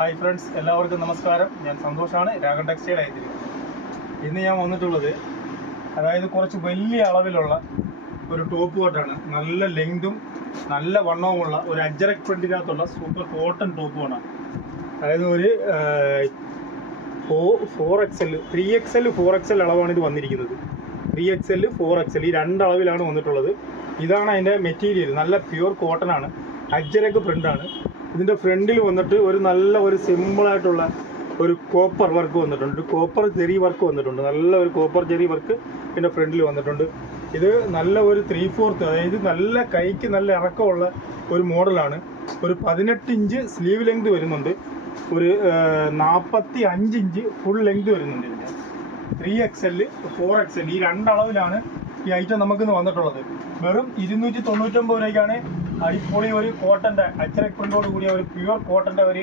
Hi friends എല്ലാവർക്കും നമസ്കാരം. ഞാൻ സന്തോഷാണ്. രാഗൻ ടെക്സ്റ്റൈൽ ആയിരുന്നു ഇന്ന് ഞാൻ വന്നിട്ടുള്ളത് അതായത് കുറച്ച് വലിയ അളവിലുള്ള ഒരു ടോപ്പ് കോട്ടാണ് നല്ല ലെങ്തും നല്ല വണ്ണവുമുള്ള ഒരു അജറക് പ്രിന്റിനകത്തുള്ള സൂപ്പർ കോട്ടൺ ടോപ്പ് കോട്ടാണ് അതായത് ഒരു four X three X L four X L അളവാണ് ഇത് വന്നിരിക്കുന്നത്. Three X L four X L ഈ രണ്ട് അളവിലാണ് വന്നിട്ടുള്ളത്. ഇതാണ് അതിന്റെ മെറ്റീരിയൽ നല്ല പ്യുവർ കോട്ടൺ ആണ്. അജ്ജരക്ക് പ്രിന്റാണ് ഇതിന്റെ ഫ്രണ്ടിൽ വന്നിട്ട് ഒരു നല്ല ഒരു സിമ്പിളായിട്ടുള്ള ഒരു കോപ്പർ വർക്ക് വന്നിട്ടുണ്ട്. കോപ്പർ ജെറി വർക്ക് വന്നിട്ടുണ്ട്. നല്ല ഒരു കോപ്പർ ജെറി വർക്ക് ഇതിന്റെ ഫ്രണ്ടിൽ വന്നിട്ടുണ്ട്. ഇത് നല്ല ഒരു ത്രീ ഫോർത്ത് അതായത് നല്ല കൈക്ക് നല്ല ഇറക്കമുള്ള ഒരു മോഡലാണ്. ഒരു പതിനെട്ട് ഇഞ്ച് സ്ലീവ് ലെങ്ത് വരുന്നുണ്ട്. ഒരു നാൽപ്പത്തി അഞ്ച് ഇഞ്ച് ഫുൾ ലെങ്ത് വരുന്നുണ്ട് ഇതിന് three X L four X L ഈ രണ്ടളവിലാണ് ഈ ഐറ്റം നമുക്കിന്ന് വന്നിട്ടുള്ളത്. വെറും ഇരുന്നൂറ്റി തൊണ്ണൂറ്റൊമ്പത് രൂപയ്ക്കാണ് അടിപൊളി ഒരു കോട്ടന്റെ അച്ചരക് പ്രിന്റോട് കൂടിയ ഒരു പ്യുവർ കോട്ടന്റെ ഒരു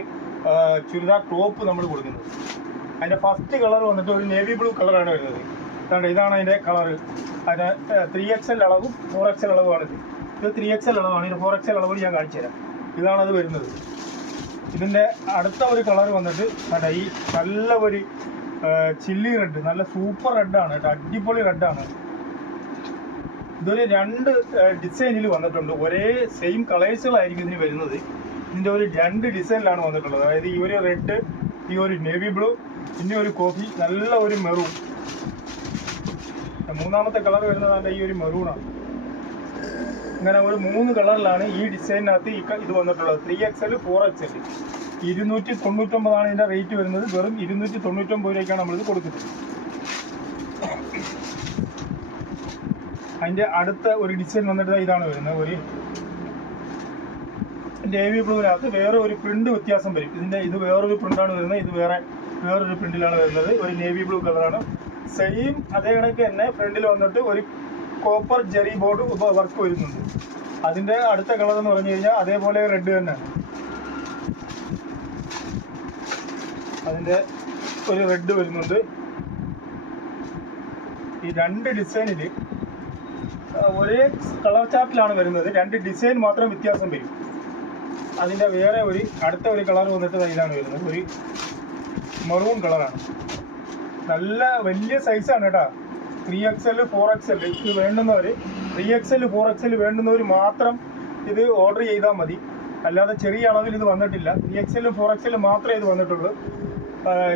ചുരിദാർ ടോപ്പ് നമ്മൾ കൊടുക്കുന്നത്. അതിന്റെ ഫസ്റ്റ് കളർ വന്നിട്ട് ഒരു നേവി ബ്ലൂ കളറാണ് വരുന്നത്. കണ്ടോ? ഇതാണ് അതിന്റെ കളർ അതിന് ത്രീ എക്സ് എൽ അളവും ഫോർ എക്സ് എൽ അളവുമാണ് ഇത്. ത്രീ എക്സ് എൽ അളവാണ്. ഇത് ഫോർ എക്സ് എൽ അളവ് ഞാൻ കാണിച്ചു തരാം. അത് വരുന്നത്. ഇതിന്റെ അടുത്ത ഒരു കളർ വന്നിട്ട് കണ്ട? ഈ നല്ല ഒരു ചില്ലി റെഡ് നല്ല സൂപ്പർ റെഡാണ് കേട്ടോ. അടിപൊളി റെഡാണ് ഇതൊരു രണ്ട് ഡിസൈനിൽ വന്നിട്ടുണ്ട്. ഒരേ സെയിം കളേഴ്സുകളായിരിക്കും ഇതിന് വരുന്നത്. ഇതിന്റെ ഒരു രണ്ട് ഡിസൈനിലാണ് വന്നിട്ടുള്ളത്. അതായത് ഈ ഒരു റെഡ് ഈ ഒരു നേവി ബ്ലൂ പിന്നെ ഒരു കോഫി നല്ല ഒരു മെറൂൺ. മൂന്നാമത്തെ കളർ വരുന്നതാണ് ഈ ഒരു മെറൂണാണ്. അങ്ങനെ ഒരു മൂന്ന് കളറിലാണ് ഈ ഡിസൈനിനകത്ത് ഈ ഇത് വന്നിട്ടുള്ളത്. Three X L four X L ഇരുന്നൂറ്റി തൊണ്ണൂറ്റൊമ്പതാണ് ഇതിന്റെ റേറ്റ് വരുന്നത്. വെറും ഇരുന്നൂറ്റി തൊണ്ണൂറ്റൊമ്പത് രൂപയ്ക്കാണ് നമ്മളിത് കൊടുക്കുന്നത്. അതിന്റെ അടുത്ത ഒരു ഡിസൈൻ വന്നിട്ട് ഇതാണ് വരുന്നത്. ഒരു നേവി ബ്ലൂവിനകത്ത് വേറെ ഒരു പ്രിന്റ് വ്യത്യാസം വരും. ഇതിന്റെ ഇത് വേറൊരു പ്രിന്റാണ് വരുന്നത്. ഇത് വേറെ വേറൊരു പ്രിന്റിലാണ് വരുന്നത്. ഒരു നേവി ബ്ലൂ കളറാണ് സെയിം അതേ കണക്ക് തന്നെ ഫ്രണ്ടിൽ വന്നിട്ട് ഒരു കോപ്പർ ജെറി ബോർഡ് വർക്ക് വരുന്നുണ്ട്. അതിന്റെ അടുത്ത കളർ എന്ന് പറഞ്ഞു കഴിഞ്ഞാൽ അതേപോലെ റെഡ് തന്നെയാണ്. അതിന്റെ ഒരു റെഡ് വരുന്നുണ്ട്. ഈ രണ്ട് ഡിസൈനിൽ ഒരേ കളർ ചാർട്ടിലാണ് വരുന്നത്. രണ്ട് ഡിസൈൻ മാത്രം വ്യത്യാസം വരും. അതിന്റെ വേറെ ഒരു അടുത്ത ഒരു കളർ വന്നിട്ട് ഇതാണ് വരുന്നത്. ഒരു മെറൂൺ കളറാണ് നല്ല വലിയ സൈസാണ് കേട്ടോ. Three X L four X L ഇത് വേണ്ടുന്നവർ three X L four X L വേണ്ടുന്നവർ മാത്രം ഇത് ഓർഡർ ചെയ്താൽ മതി. അല്ലാതെ ചെറിയ അളവിൽ ഇത് വന്നിട്ടില്ല. ത്രീ എക്സ് എല്ലും ഫോർ എക്സ് എൽ മാത്രമേ ഇത് വന്നിട്ടുള്ളൂ.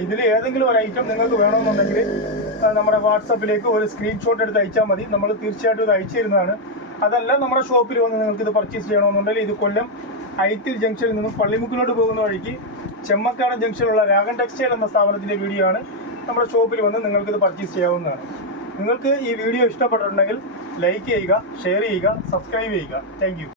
ഇതിൽ ഏതെങ്കിലും ഒരു ഐറ്റം നിങ്ങൾക്ക് വേണമെന്നുണ്ടെങ്കിൽ നമ്മുടെ വാട്സപ്പിലേക്ക് ഒരു സ്ക്രീൻഷോട്ട് എടുത്ത് അയച്ചാൽ മതി. നമ്മൾ തീർച്ചയായിട്ടും ഇത് അയച്ചു തരുന്നതാണ് അതല്ല നമ്മുടെ ഷോപ്പിൽ വന്ന് നിങ്ങൾക്ക് ഇത് പർച്ചേസ് ചെയ്യണമെന്നുണ്ടെങ്കിൽ ഇത് കൊല്ലം ഐത്തിൽ ജംഗ്ഷനിൽ നിന്നും പള്ളിമുക്കിലോട്ട് പോകുന്ന വഴിക്ക് ചെമ്മക്കാട് ജംഗ്ഷനിലുള്ള രാഗൻ ടെക്സ്റ്റൈൽ എന്ന സ്ഥാപനത്തിന്റെ വീഡിയോ ആണ് നമ്മുടെ ഷോപ്പിൽ വന്ന് നിങ്ങൾക്കിത് പർച്ചേസ് ചെയ്യാവുന്നതാണ്. നിങ്ങൾക്ക് ഈ വീഡിയോ ഇഷ്ടപ്പെട്ടിട്ടുണ്ടെങ്കിൽ ലൈക്ക് ചെയ്യുക ഷെയർ ചെയ്യുക സബ്സ്ക്രൈബ് ചെയ്യുക. താങ്ക്